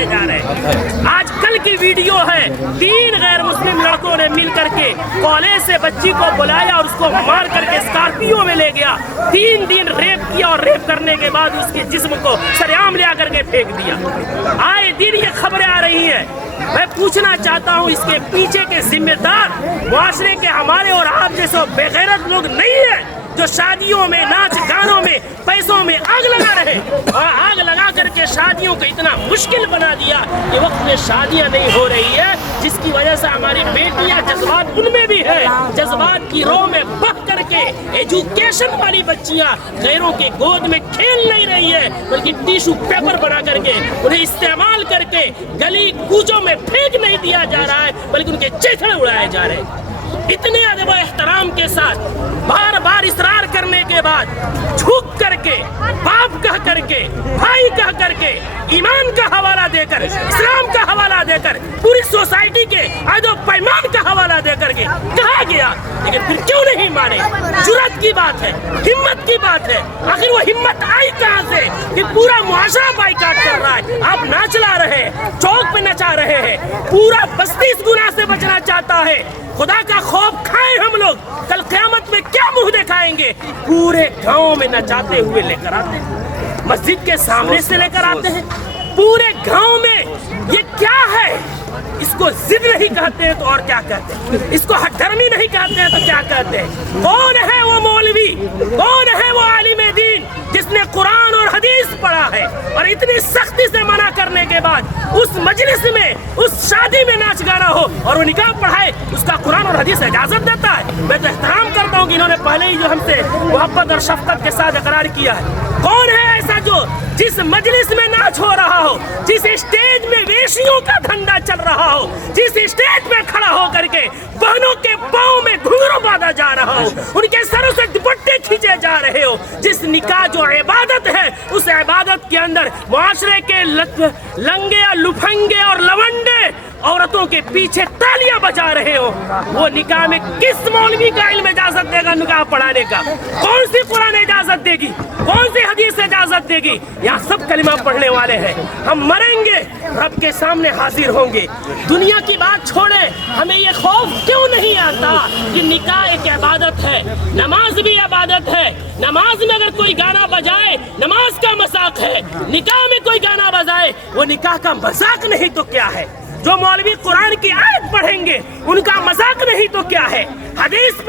مارے جا رہے ہیں۔ آج کل کی ویڈیو ہے، 3 غیر مسلم لڑکوں نے مل کر کے کالج سے بچی کو بلایا اور اس کو مار کر کے اسکارپیو میں لے گیا، 3 دن ریپ کیا اور ریپ کرنے کے بعد اس کے جسم کو سریعام لے کر کے پھینک دیا۔ آئے دن یہ خبریں آ رہی ہیں۔ میں پوچھنا چاہتا ہوں اس کے پیچھے کے ذمہ دار معاشرے کے ہمارے اور آپ جیسے بے غیرت لوگ نہیں ہیں جو شادیوں میں ناچ گانوں میں پیسوں میں آگ لگا رہے اور آگ لگا کر کے شادیوں کو اتنا مشکل بنا دیا کہ وقت میں شادیاں نہیں ہو رہی ہے، جس کی وجہ سے ہماری بیٹیاں جذبات ان میں بھی ہے، جذبات کی رو میں بہ کر کے ایجوکیشن والی بچیاں غیروں کے گود میں کھیل نہیں رہی ہے بلکہ ٹیشو پیپر بنا کر کے انہیں استعمال کر کے گلی کوچوں میں پھینک نہیں دیا جا رہا ہے بلکہ ان کے چیتھڑے اڑائے جا رہے ہیں۔ اتنے ادب و احترام کے ساتھ بار بار اصرار کرنے کے بعد جھک کر کے باپ کہہ کر کے بھائی کہہ کر کے ایمان کا حوالہ دے کر اسلام کا حوالہ دے کر پوری سوسائٹی کے عہد و پیمان کا حوالہ دے کر کے کہا گیا، لیکن پھر کیوں نہیں مانے؟ جرأت کی بات ہے، ہمت کی بات ہے۔ آخر وہ ہمت آئی کہاں سے کہ پورا معاشرہ بائیکاٹ کر رہا ہے، آپ ناچ لا رہے ہیں، چوک پہ نچا رہے ہیں، پورا بستی اس گناہ سے بچنا چاہتا ہے۔ خدا کا خوف کھائیں ہم لوگ، کل قیامت میں کیا منہ دکھائیں گے؟ پورے گاؤں میں نچاتے ہوئے لے کر آتے ہیں، مسجد کے سامنے سے لے کر آتے ہیں، پورے گاؤں میں۔ یہ کیا ہے؟ اس کو ضد نہیں کہتے ہیں تو اور کیا کہتے ہیں؟ اس کو ہٹ دھرمی نہیں کہتے ہیں تو کیا کہتے ہیں؟ کون ہے وہ مولوی، کون ہے وہ عالم دین جس نے قرآن اور حدیث پڑھا ہے اور اتنی سختی سے منع کرنے کے بعد اس مجلس میں اس شادی میں ناچ گانا ہو اور وہ نکاح پڑھائے، اس کا قرآن اور حدیث اجازت دیتا ہے؟ میں تو احترام کرتا ہوں کہ انہوں نے پہلے ہی جو ہم سے محبت اور شفقت کے ساتھ اقرار کیا ہے۔ کون ہے ایسا جو جس مجلس میں ناچ ہو رہا ہو، جس اسٹیج میں ویشیوں کا دھندا چل رہا ہو، جس اسٹیج میں کھڑا ہو کر کے بہنوں کے پاؤں میں گھنگرو باندھا جا رہا ہو، ان کے سروں سے دوپٹے کھینچے جا رہے ہو، جس نکاح جو عبادت ہے اس عبادت کے اندر معاشرے کے لنگے لفنگے اور لونڈے عورتوں کے پیچھے تالیاں بجا رہے ہو، وہ نکاح میں کس مولوی کا علم اجازت دے گا نکاح پڑھانے کا؟ کون سی قرآن اجازت دے گی؟ کون سی حدیث اجازت دے گی؟ یہاں سب کلمہ پڑھنے والے ہیں، ہم مریں گے رب کے سامنے حاضر ہوں گے۔ دنیا کی بات چھوڑے، ہمیں یہ خوف کیوں نہیں آتا کہ نکاح ایک عبادت ہے، نماز بھی عبادت ہے، نماز میں اگر کوئی گانا بجائے نماز کا مذاق ہے، نکاح میں کوئی گانا بجائے وہ نکاح کا مذاق نہیں تو کیا ہے؟ جو مولوی قرآن کی آیت پڑھیں گے ان کا مذاق نہیں تو کیا ہے؟ حدیث